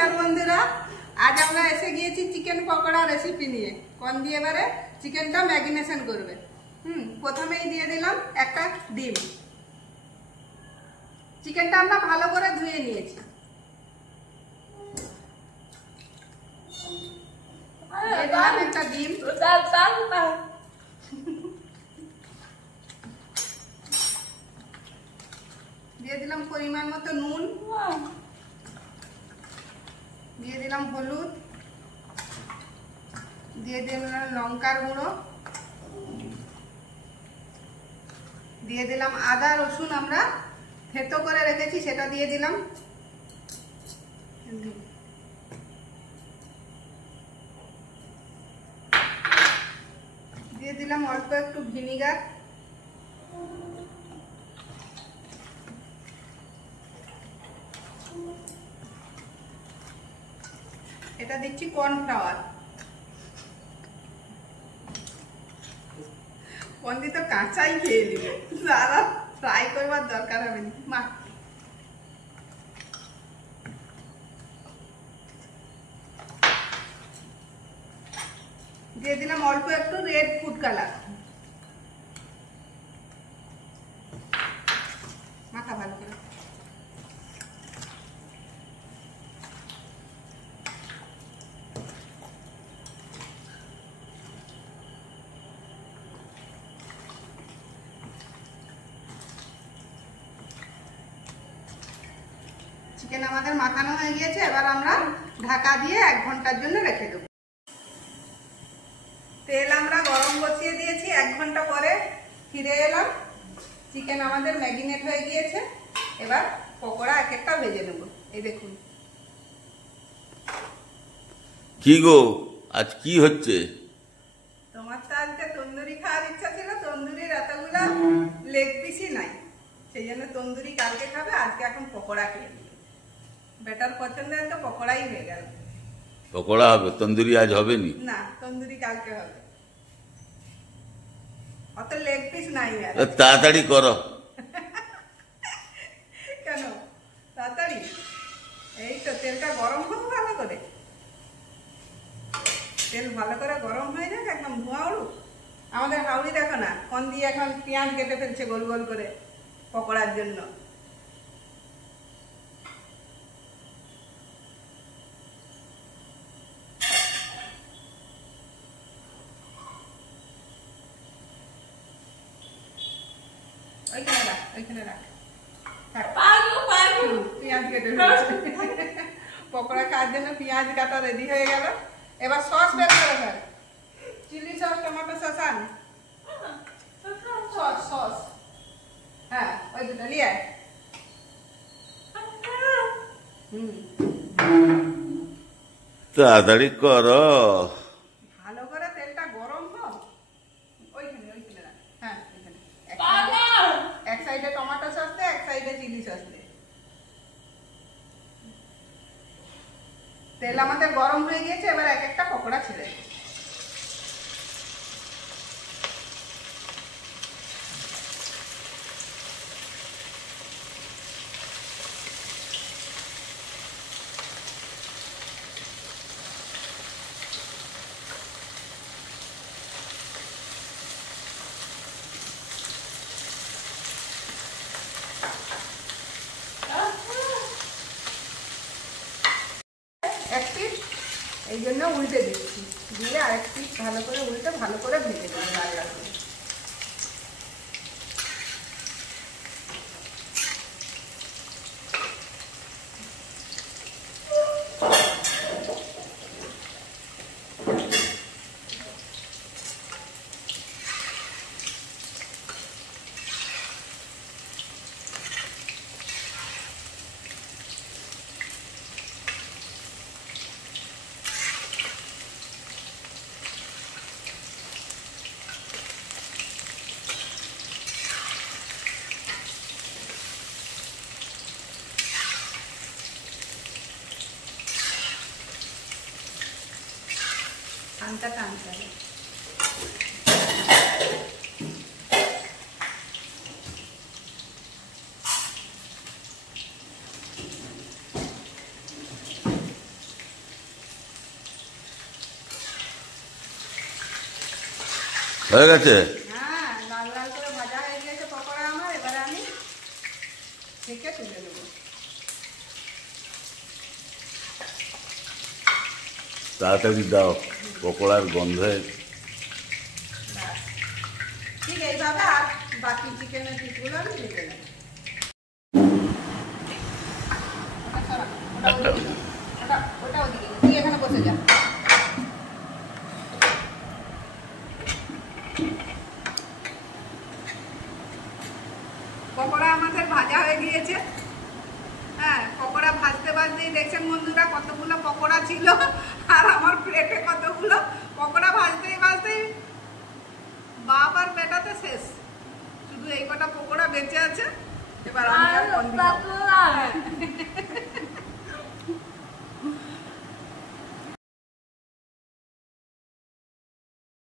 নমস্কার বন্ধুরা, আজ আমরা এসে গিয়েছি চিকেন পকোড়া রেসিপি নিয়ে। কোন দিয়ে এবারে চিকেনটা ম্যারিনেশন করবে। প্রথমেই দিয়ে দিলাম একটা ডিম। চিকেনটা আমরা ভালো করে ধুয়ে নিয়েছি। দিয়ে দিলাম একটা ডিম। দিয়ে দিলাম পরিমাণ মতো নুন, দিয়ে দিলাম হলুদ, দিয়ে দিলাম লঙ্কার গুঁড়ো, দিয়ে দিলাম আদা রসুন আমরা থেতো করে রেখেছি সেটা দিয়ে দিলাম, দিয়ে দিলাম অল্প একটু ভিনিগার, এটা দিচ্ছি কর্নফ্লাওয়ার। কর্ন তো কাঁচাই খেয়ে নিবে, সারা ফ্রাই করবার দরকার হবে না। মা দিয়ে দিলাম অল্প একটু রেড ফুড কালার। মাখা ভালো করে। চিকেন আমাদের মাখানো হয়ে গিয়েছে, এবার আমরা ঢাকা দিয়ে 1 ঘন্টার জন্য রেখে দেব। তেল আমরা গরম বসিয়ে দিয়েছি। 1 ঘন্টা পরে ফিরে এলাম। চিকেন আমাদের ম্যারিনেট হয়ে গিয়েছে। এবার পকোড়া এক একটা ভেজে নেব। এই দেখুন। কি গো, আজ কি হচ্ছে? তোমার তো আজকে তন্দুরি খাওয়ার ইচ্ছা ছিল। তন্দুরির এতগুলা লেগ পিসই নাই, সেই জন্য তন্দুরি কালকে খাবে, আজকে এখন পকোড়া খেয়ে নিবে। বেটার পছন্দের তো পকোড়াই হয়ে গেল। পকোড়া হবে, তন্দুরি আজ হবে নি? না, তন্দুরি কালকে হবে। অত লেগ পিস নাই। তাড়াতাড়ি করো। কেন তাড়াতাড়ি? এই তো তেলটা গরম হোক ভালো করে। তেল ভালো করে গরম হয়ে যাক, একদম ধোঁয়া উড়ুক। আমাদের হাউড়ি দেখো না, কোন দিয়ে এখন পেঁয়াজ কেটে ফেলছে গোল গোল করে পকোড়ার জন্য। ওইখানে রাখ, ওইখানে রাখ। পেঁয়াজ কেটে ফেলছে। পকোড়া খাওয়ার জন্য পেঁয়াজ কাটা রেডি হয়ে গেল। এবার সস বের করে ফেল। চিলি সস, টমেটো সস আন। সস সস, হ্যাঁ ওই দুটো নিয়ে আয়। তাড়াতাড়ি করো। ভালো করে তেলটা গরম হোক। ওইখানে ওইখানে রাখ। হ্যাঁ ওইখানে। এক সাইডে টমেটো সস দে, এক সাইডে চিলি সস দে। তেল আমাদের গরম হয়ে গিয়েছে, এবার এক একটা পকোড়া ছেড়ে দে। এক পিস এই জন্য উল্টে দিচ্ছি, দিয়ে আরেক পিস ভালো করে উল্টে ভালো করে ভেজে দেবো লাল লাল করে। টানটা টানতে হবে। হয়ে গেছে? হ্যাঁ, লাল লাল করে ভাজা হয়ে গিয়েছে পকোড়া আমার। এবারে আমি ছেঁকে তুলে দেবো। তাড়াতাড়ি দাও, পকোড়ার গন্ধে। ব্যাস। ঠিক এইভাবে আর বাকি চিকেনের পিসগুলো আমি ভেজে নেব। ওটা ওদিকে তুই এখানে বসে যা। পকোড়া আমাদের ভাজা হয়ে গিয়েছে। হ্যাঁ, পকোড়া ভাজতে ভাজতেই দেখছেন বন্ধুরা কতগুলো পকোড়া ছিল, আর আমার প্লেটে কতগুলো পকোড়া ভাজতেই ভাজতেই বাপ আর বেটাতে শেষ। শুধু এই কটা পকোড়া বেঁচে আছে। এবার আমি আর